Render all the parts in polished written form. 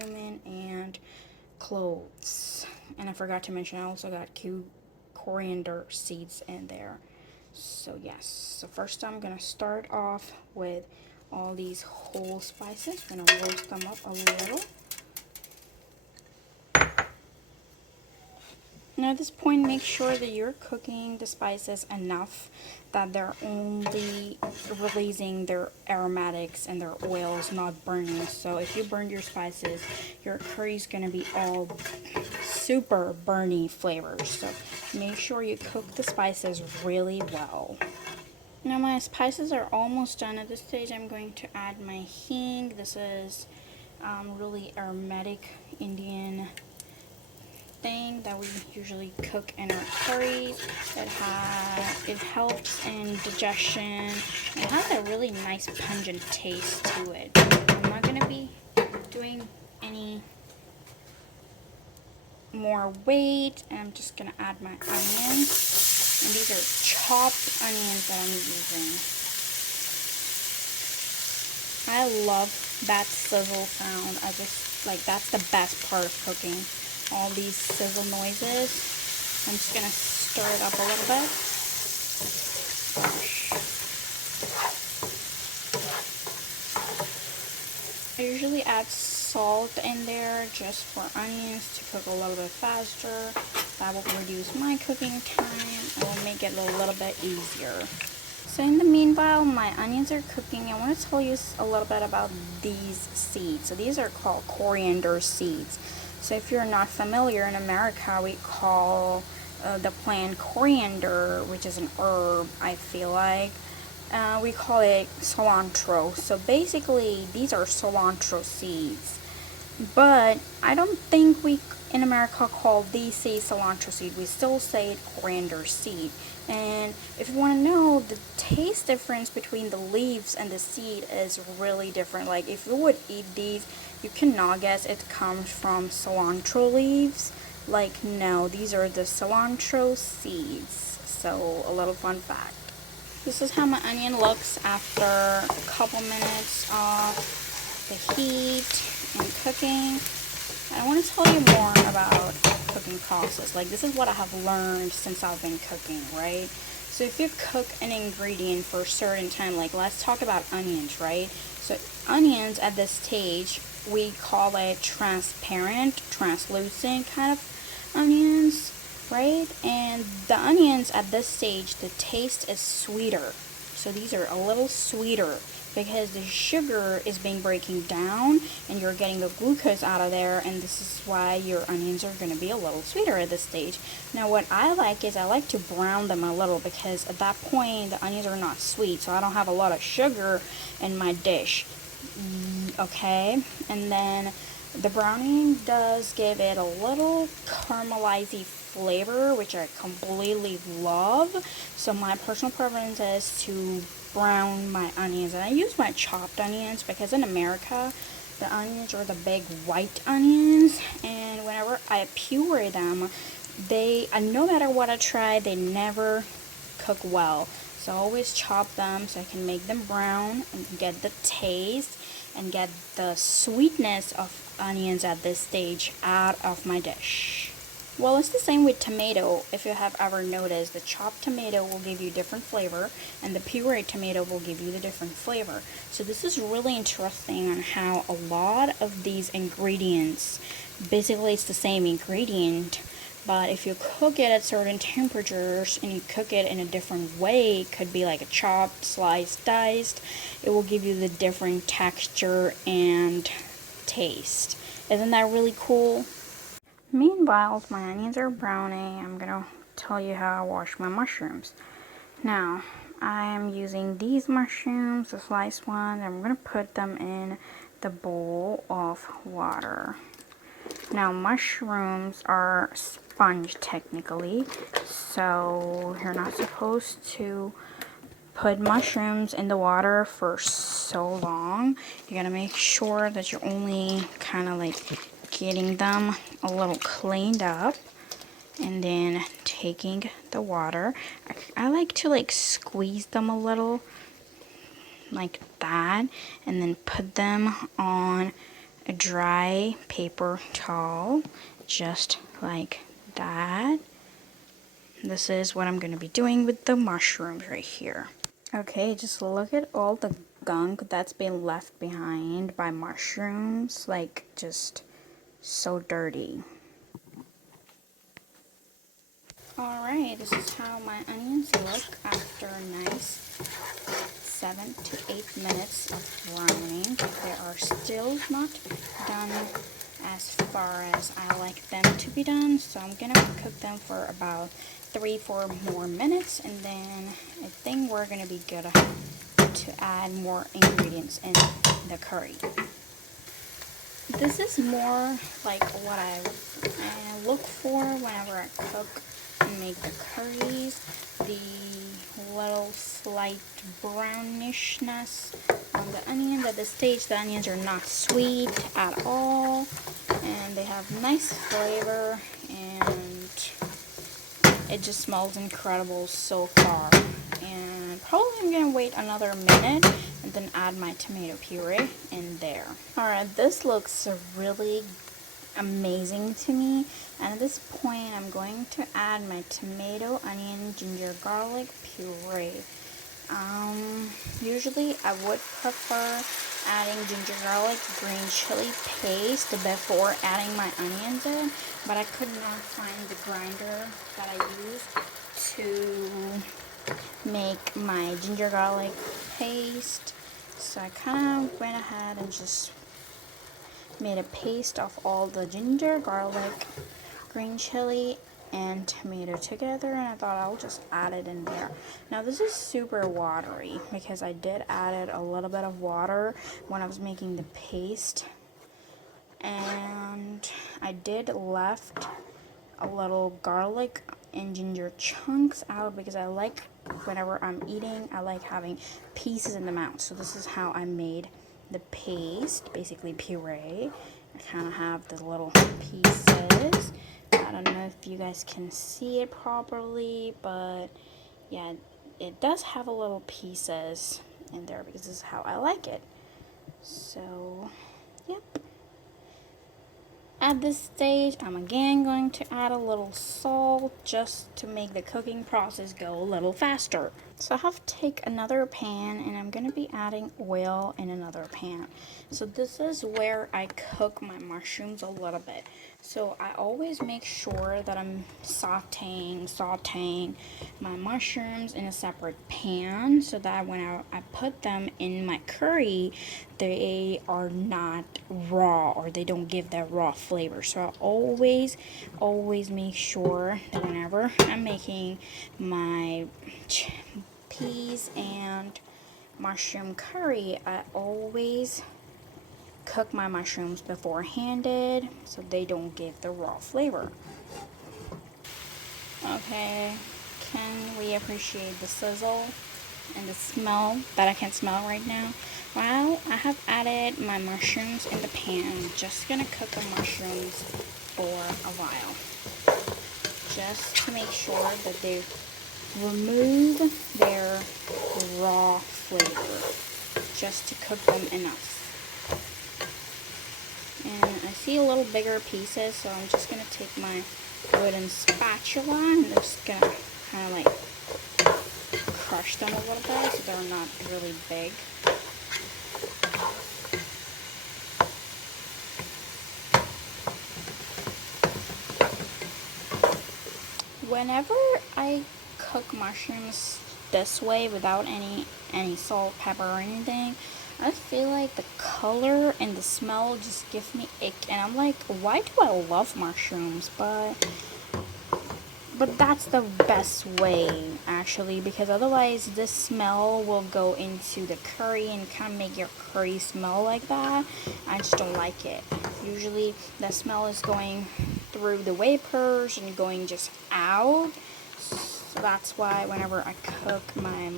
cumin and cloves. And I forgot to mention I also got coriander seeds in there. So yes, so first I'm gonna start off with all these whole spices. I'm gonna roast them up a little. Now at this point, make sure that you're cooking the spices enough that they're only releasing their aromatics and their oils, not burning. So if you burn your spices, your curry is going to be all super burny flavors. So make sure you cook the spices really well. Now my spices are almost done. At this stage, I'm going to add my hing. This is really aromatic Indian thing that we usually cook in our curries. It helps in digestion. It has a really nice pungent taste to it. I'm not going to be doing any more weight. I'm just going to add my onions. And these are chopped onions that I'm using. I love that sizzle sound. I just like, that's the best part of cooking. All these sizzle noises. I'm just gonna stir it up a little bit. I usually add salt in there just for onions to cook a little bit faster. That will reduce my cooking time and will make it a little bit easier. So in the meanwhile, my onions are cooking. I want to tell you a little bit about these seeds. So these are called coriander seeds. So if you're not familiar, in America we call the plant coriander, which is an herb, I feel like. We call it cilantro. So basically these are cilantro seeds. But I don't think we in America call these seeds cilantro seed. We still say coriander seed. And if you want to know, the taste difference between the leaves and the seed is really different. Like if you would eat these, you cannot guess it comes from cilantro leaves. Like no, these are the cilantro seeds. So a little fun fact. This is how my onion looks after a couple minutes of the heat and cooking. I want to tell you more about cooking process. Like this is what I have learned since I've been cooking, right? So if you cook an ingredient for a certain time, like let's talk about onions, right? So onions at this stage, we call it transparent, translucent kind of onions, right? And the onions at this stage, the taste is sweeter. So these are a little sweeter because the sugar is being breaking down and you're getting the glucose out of there, and this is why your onions are going to be a little sweeter at this stage. Now what I like is I like to brown them a little because at that point the onions are not sweet, so I don't have a lot of sugar in my dish. Okay, and then the browning does give it a little caramelized flavor, which I completely love. So my personal preference is to brown my onions, and I use my chopped onions because in America the onions are the big white onions, and whenever I puree them, they no matter what I try, they never cook well. So I always chop them so I can make them brown and get the taste and get the sweetness of onions at this stage out of my dish. Well, it's the same with tomato. If you have ever noticed, the chopped tomato will give you different flavor and the pureed tomato will give you the different flavor. So this is really interesting on how a lot of these ingredients, basically it's the same ingredient, but if you cook it at certain temperatures and you cook it in a different way, it could be like a chopped, sliced, diced, it will give you the different texture and taste. Isn't that really cool? Meanwhile, my onions are browning. I'm gonna tell you how I wash my mushrooms. Now, I am using these mushrooms, the sliced ones. I'm gonna put them in the bowl of water. Now, mushrooms are sponge technically, so you're not supposed to put mushrooms in the water for so long. You gotta make sure that you're only kind of like getting them a little cleaned up and then taking the water. I like to like squeeze them a little like that and then put them on a dry paper towel, just like that. This is what I'm going to be doing with the mushrooms right here. Okay, just look at all the gunk that's been left behind by mushrooms, like just so dirty. Alright, this is how my onions look after a nice 7 to 8 minutes of browning. They are still not done as far as I like them to be done, so I'm gonna cook them for about 3-4 more minutes, and then I think we're gonna be good to add more ingredients in the curry. This is more like what I look for whenever I cook and make the curries. The little slight brownishness on the onion. At this stage, the onions are not sweet at all, and they have nice flavor, and it just smells incredible so far. And probably I'm gonna wait another minute and then add my tomato puree in there. Alright, this looks really amazing to me, and at this point I'm going to add my tomato, onion, ginger, garlic puree. Usually I would prefer adding ginger, garlic, green chili paste before adding my onions in, but I could not find the grinder that I use to make my ginger garlic paste, so I kind of went ahead and just made a paste of all the ginger, garlic, green chili, and tomato together, and I thought I'll just add it in there. Now this is super watery because I did add a little bit of water when I was making the paste, and I did left a little garlic and ginger chunks out because I like, whenever I'm eating, I like having pieces in the mouth. So this is how I made the paste, basically puree. I kind of have the little pieces. I don't know if you guys can see it properly, but yeah, it does have a little pieces in there because this is how I like it. So, yep. At this stage, I'm again going to add a little salt just to make the cooking process go a little faster. So I have to take another pan, and I'm going to be adding oil in another pan. So this is where I cook my mushrooms a little bit. So I always make sure that I'm sauteing my mushrooms in a separate pan so that when I put them in my curry, they are not raw, or they don't give that raw flavor. So I always make sure that whenever I'm making my peas and mushroom curry, I always cook my mushrooms beforehanded so they don't give the raw flavor. Okay, can we appreciate the sizzle and the smell that I can smell right now? Well, I have added my mushrooms in the pan. I'm just gonna cook the mushrooms for a while, just to make sure that they remove their raw flavor, just to cook them enough. And I see a little bigger pieces, so I'm just gonna take my wooden spatula and I'm just gonna kind of like crush them a little bit so they're not really big. Whenever I cook mushrooms this way without any salt, pepper, or anything, I feel like the color and the smell just give me ick, and I'm like, why do I love mushrooms? But that's the best way, actually, because otherwise this smell will go into the curry and kind of make your curry smell like that. I just don't like it. Usually the smell is going through the vapors and going just out. So that's why whenever I cook my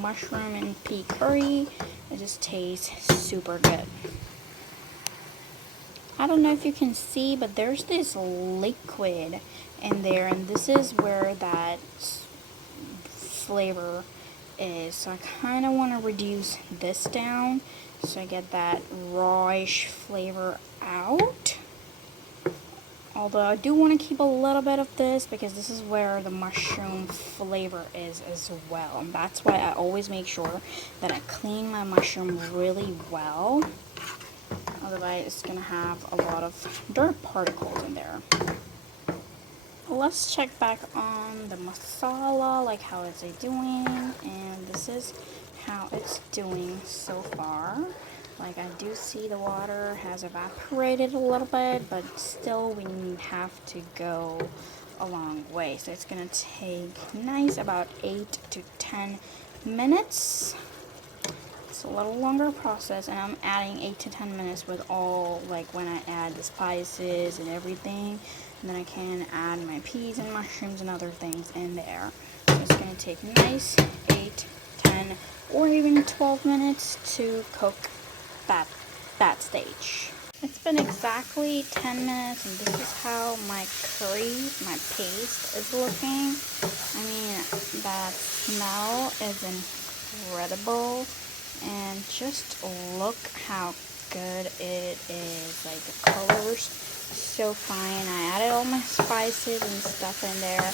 mushroom and pea curry, it just tastes super good. I don't know if you can see, but there's this liquid in there, and this is where that flavor is. So I kind of want to reduce this down so I get that rawish flavor out. Although I do want to keep a little bit of this because this is where the mushroom flavor is as well. And that's why I always make sure that I clean my mushroom really well. Otherwise, it's going to have a lot of dirt particles in there. Let's check back on the masala, like how is it doing, and this is how it's doing so far. Like I do see the water has evaporated a little bit, but still we have to go a long way. So it's gonna take about 8 to 10 minutes. It's a little longer process, and I'm adding 8 to 10 minutes with all, like when I add the spices and everything, and then I can add my peas and mushrooms and other things in there. So it's going to take nice 8, 10, or even 12 minutes to cook that stage. It's been exactly 10 minutes, and this is how my curry, my paste is looking. I mean, that smell is incredible. And just look how good it is. Like the color's so fine. I added all my spices and stuff in there.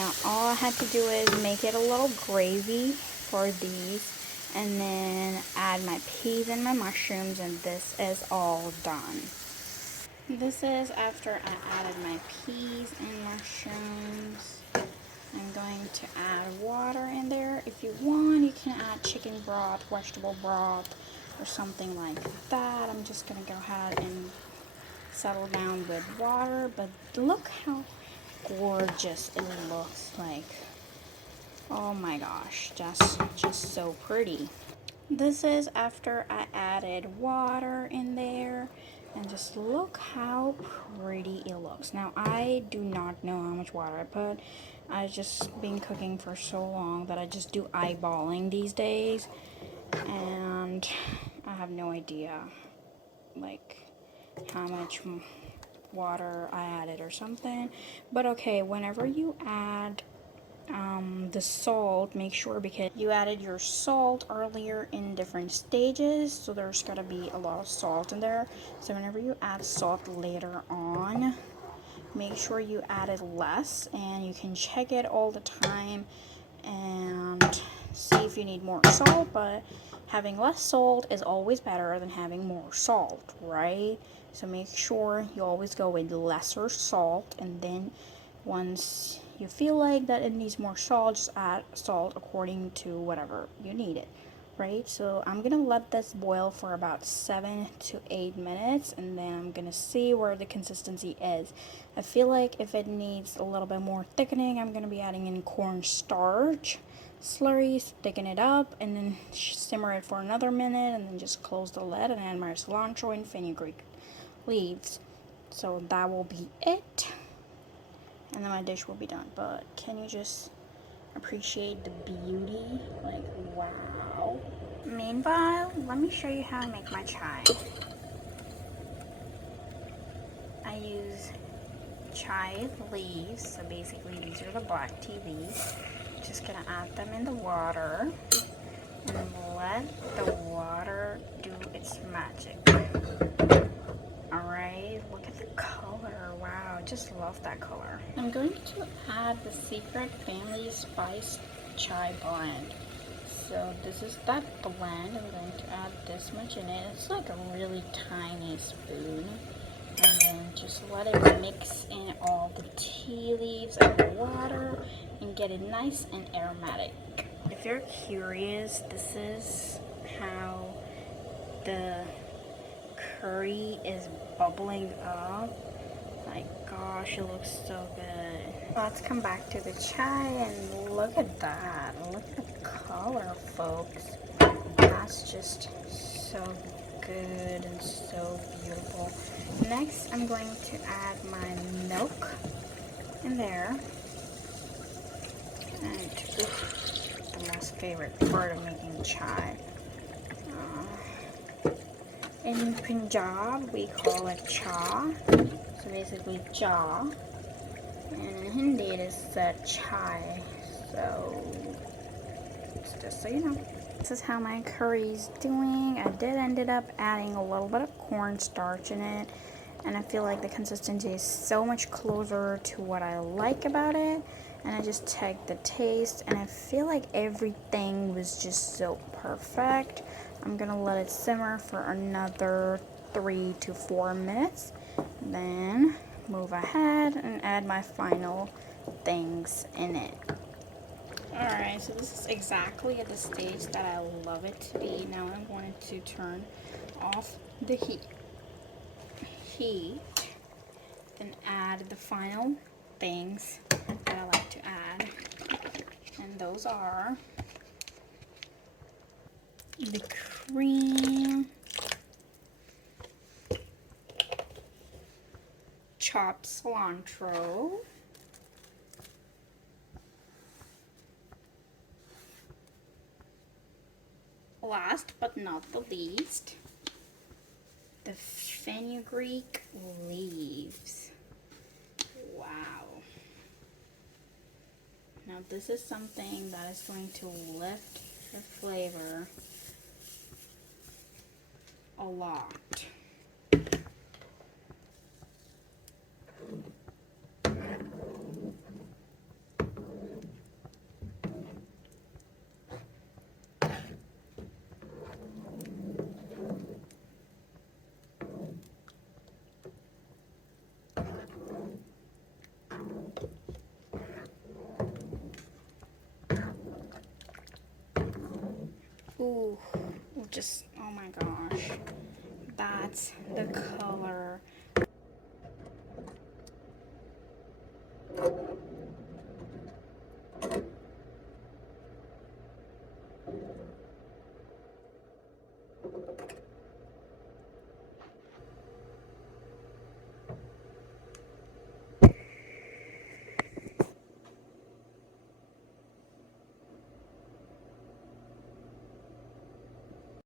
Now all I had to do is make it a little gravy for these, and then add my peas and my mushrooms, and this is all done. This is after I added my peas and mushrooms. I'm going to add water in there. If you want, you can add chicken broth, vegetable broth, or something like that. I'm just going to go ahead and settle down with water. But look how gorgeous it looks like. Oh my gosh, just so pretty. This is after I added water in there. And just look how pretty it looks. Now, I do not know how much water I put. I've just been cooking for so long that I just do eyeballing these days. And I have no idea, like, how much water I added or something. But okay, whenever you add the salt, make sure, because you added your salt earlier in different stages, so there's gotta be a lot of salt in there. So whenever you add salt later on, make sure you add it less, and you can check it all the time and see if you need more salt. But having less salt is always better than having more salt, right? So make sure you always go with lesser salt, and then once you feel like that it needs more salt, just add salt according to whatever you need it, right? So I'm gonna let this boil for about 7 to 8 minutes, and then I'm gonna see where the consistency is. I feel like if it needs a little bit more thickening, I'm gonna be adding in cornstarch slurries, thicken it up, and then simmer it for another minute, and then just close the lid and add my cilantro and fenugreek leaves. So that will be it, and then my dish will be done. But can you just appreciate the beauty? Like, wow. Meanwhile, let me show you how I make my chai. I use chai leaves, so basically these are the black tea leaves. Just gonna add them in the water and let the water do its magic. Alright, look at the color. Wow, I just love that color. I'm going to add the Secret Family Spice Chai Blend. So this is that blend. I'm going to add this much in it. It's like a really tiny spoon. And then just let it mix in all the tea leaves and the water and get it nice and aromatic. If you're curious, this is how the curry is bubbling up. My gosh, it looks so good. Let's come back to the chai and look at that. Look at the color, folks. That's just so good and so beautiful. Next, I'm going to add my milk in there. And the most favorite part of making chai. In Punjab, we call it cha. So basically, cha. And in Hindi, it is chai. So, it's just so you know. This is how my curry's doing. I did ended up adding a little bit of cornstarch in it, and I feel like the consistency is so much closer to what I like about it. And I just checked the taste, and I feel like everything was just so perfect. I'm gonna let it simmer for another 3 to 4 minutes, then move ahead and add my final things in it. Alright, so this is exactly at the stage that I love it to be. Now I'm going to turn off the heat, then add the final things that I like to add. And those are the cream, chopped cilantro, last but not the least, the fenugreek leaves. Wow. Now this is something that is going to lift the flavor a lot. Ooh, just, oh my gosh. That's the color